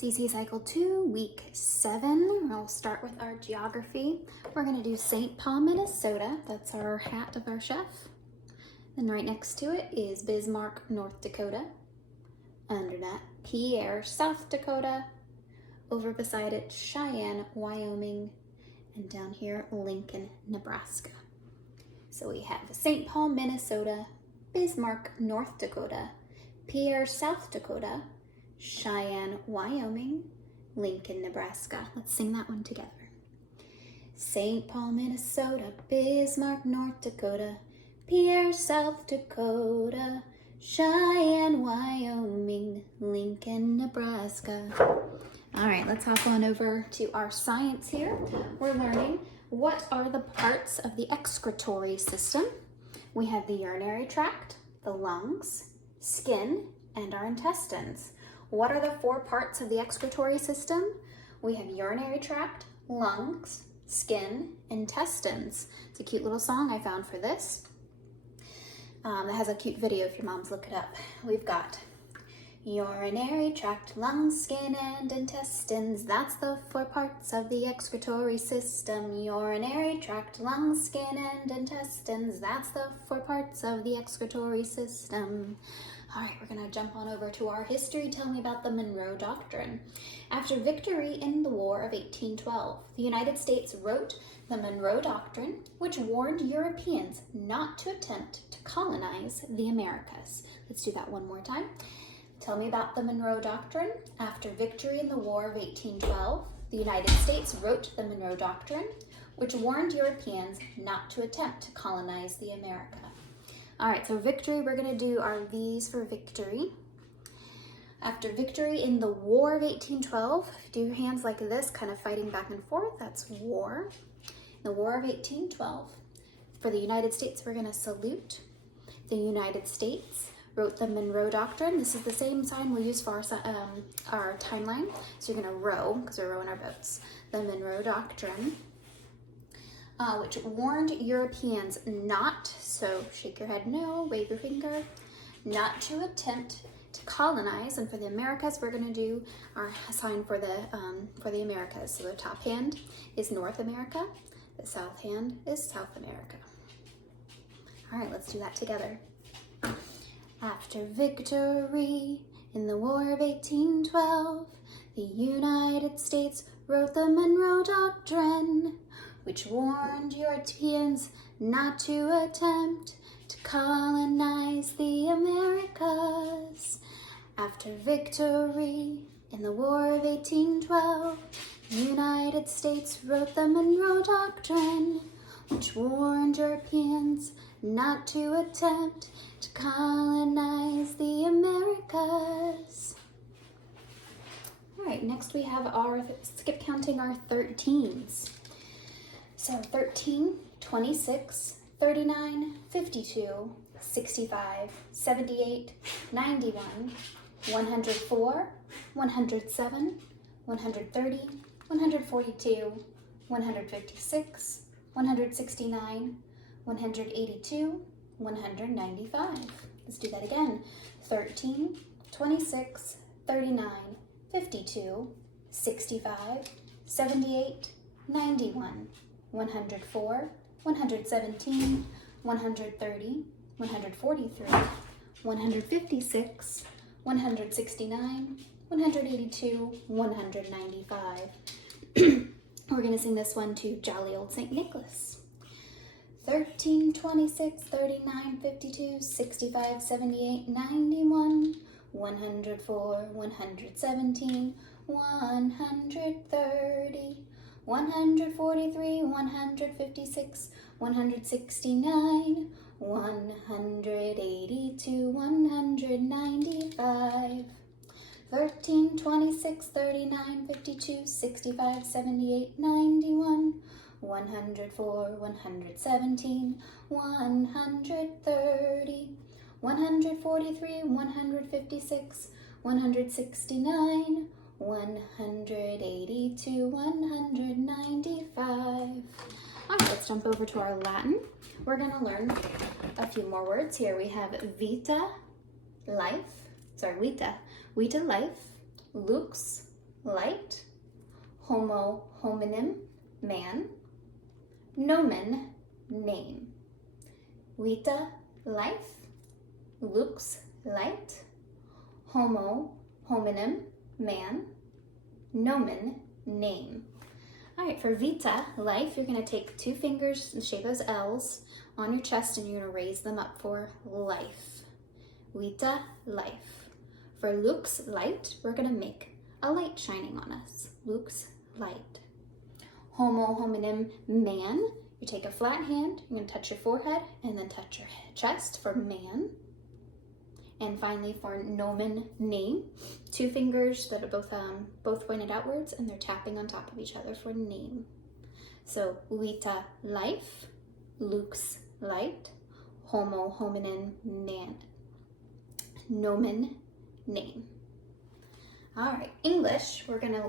CC Cycle 2, Week 7. We'll start with our geography. We're going to do St. Paul, Minnesota. That's our hat of our chef. And right next to it is Bismarck, North Dakota. Under that, Pierre, South Dakota. Over beside it, Cheyenne, Wyoming. And down here, Lincoln, Nebraska. So we have St. Paul, Minnesota, Bismarck, North Dakota, Pierre, South Dakota, Cheyenne, Wyoming, Lincoln, Nebraska. Let's sing that one together. St. Paul, Minnesota, Bismarck, North Dakota, Pierre, South Dakota, Cheyenne, Wyoming, Lincoln, Nebraska. All right, let's hop on over to our science here. We're learning what are the parts of the excretory system. We have the urinary tract, the lungs, skin, and our intestines. What are the 4 parts of the excretory system? We have urinary tract, lungs, skin, intestines. It's a cute little song I found for this. It has a cute video if your moms look it up. We've got urinary tract, lungs, skin, and intestines. That's the 4 parts of the excretory system. Urinary tract, lungs, skin, and intestines. That's the 4 parts of the excretory system. All right, we're gonna jump on over to our history. Tell me about the Monroe Doctrine. After victory in the War of 1812, the United States wrote the Monroe Doctrine, which warned Europeans not to attempt to colonize the Americas. Let's do that one more time. Tell me about the Monroe Doctrine. After victory in the War of 1812, the United States wrote the Monroe Doctrine, which warned Europeans not to attempt to colonize the America. All right, so victory, we're gonna do our V's for victory. After victory in the War of 1812, do your hands like this, kind of fighting back and forth, that's war. In the War of 1812, for the United States, we're gonna salute. The United States wrote the Monroe Doctrine. This is the same sign we'll use for our timeline. So you're gonna row, because we're rowing our boats. The Monroe Doctrine, which warned Europeans not, so shake your head no, wave your finger, not to attempt to colonize. And for the Americas, we're gonna do our sign for the Americas. So the top hand is North America, the south hand is South America. All right, let's do that together. After victory in the War of 1812, the United States wrote the Monroe Doctrine, which warned Europeans not to attempt to colonize the Americas. After victory in the War of 1812, the United States wrote the Monroe Doctrine, which warned Europeans not to attempt to colonize the Americas. All right, next we have skip counting our 13s. So 13, 26, 39, 52, 65, 78, 91, 104, 107, 130, 142, 156, 169, 182, 195. Let's do that again. 13, 26, 39, 52, 65, 78, 91, 104, 117, 130, 143, 156, 169, 182, 195. We're going to sing this one to Jolly Old St. Nicholas. 13, 26, 39, 52, 65, 78, 91, 104, 117, 130, 143, 156, 169, 182, 195. 13, 26, 39, 52, 65, 78, 91, 104, 117, 130, 143, 156, 169, 182, 195. All right, let's jump over to our Latin. We're going to learn a few more words here. We have vita, life, vita, life, lux, light. Homo, homonym, man. Nomen, name. Vita, life. Lux, light. Homo, homonym, man. Nomen, name. All right, for vita, life, you're gonna take 2 fingers in the shape of L's on your chest and you're gonna raise them up for life. Vita, life. For lux, light, we're gonna make a light shining on us. Lux, light. Homo, homonym, man. You take a flat hand, you're gonna touch your forehead and then touch your chest for man. And finally for nomen, name. 2 fingers that are both pointed outwards and they're tapping on top of each other for name. So vita, life. Lux, light. Homo, homonym, man. Nomen, name. All right, English, we're gonna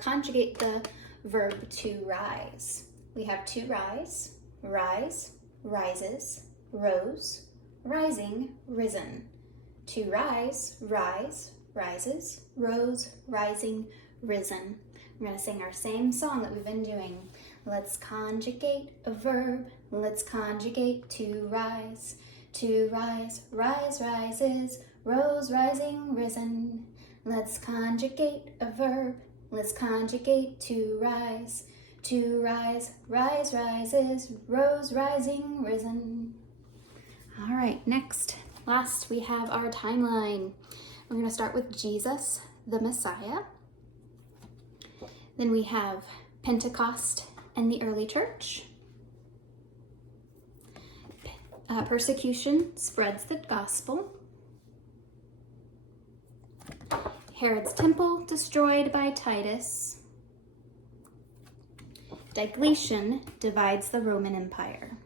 conjugate the verb to rise. We have to rise, rise, rises, rose, rising, risen. To rise, rise, rises, rose, rising, risen. We're gonna sing our same song that we've been doing. Let's conjugate a verb. Let's conjugate to rise. To rise, rise, rises, rose, rising, risen. Let's conjugate a verb. Let's conjugate to rise. To rise, rise, rises, rose, rising, risen. All right, last we have our timeline. We're gonna start with Jesus, the Messiah. Then we have Pentecost and the early church. Persecution spreads the gospel. Herod's temple destroyed by Titus. Diocletian divides the Roman Empire.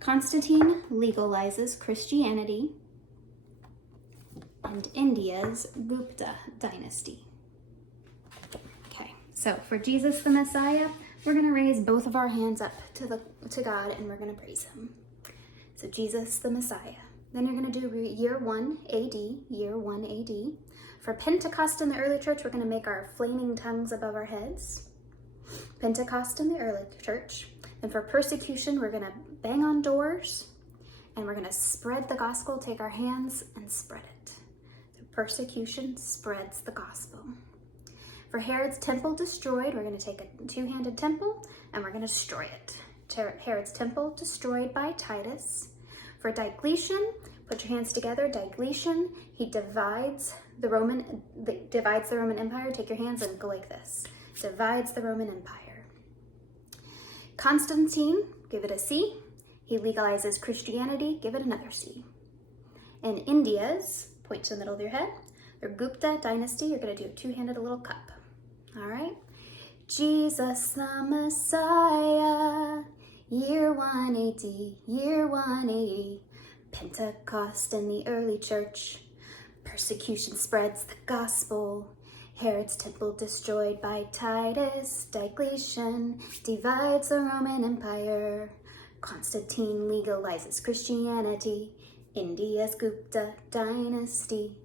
Constantine legalizes Christianity. And India's Gupta dynasty. Okay, so for Jesus the Messiah, we're gonna raise both of our hands up to God and we're gonna praise him. So Jesus the Messiah. Then you're gonna do year 1 AD, year 1 AD. For Pentecost in the early church, we're gonna make our flaming tongues above our heads. Pentecost in the early church. And for persecution, we're gonna bang on doors and we're gonna spread the gospel, take our hands and spread it. So persecution spreads the gospel. For Herod's temple destroyed, we're gonna take a 2-handed temple and we're gonna destroy it. Herod's temple destroyed by Titus. For Diocletian, put your hands together. Diocletian, he divides the Roman Empire. Take your hands and go like this. Divides the Roman Empire. Constantine, give it a C. He legalizes Christianity, give it another C. And India's, point to the middle of your head, their Gupta dynasty, you're gonna do a 2-handed little cup. All right? Jesus the Messiah, year 1 AD, year 1 AD. Pentecost in the early church. Persecution spreads the gospel. Herod's temple destroyed by Titus. Diocletian divides the Roman Empire. Constantine legalizes Christianity. India's Gupta dynasty.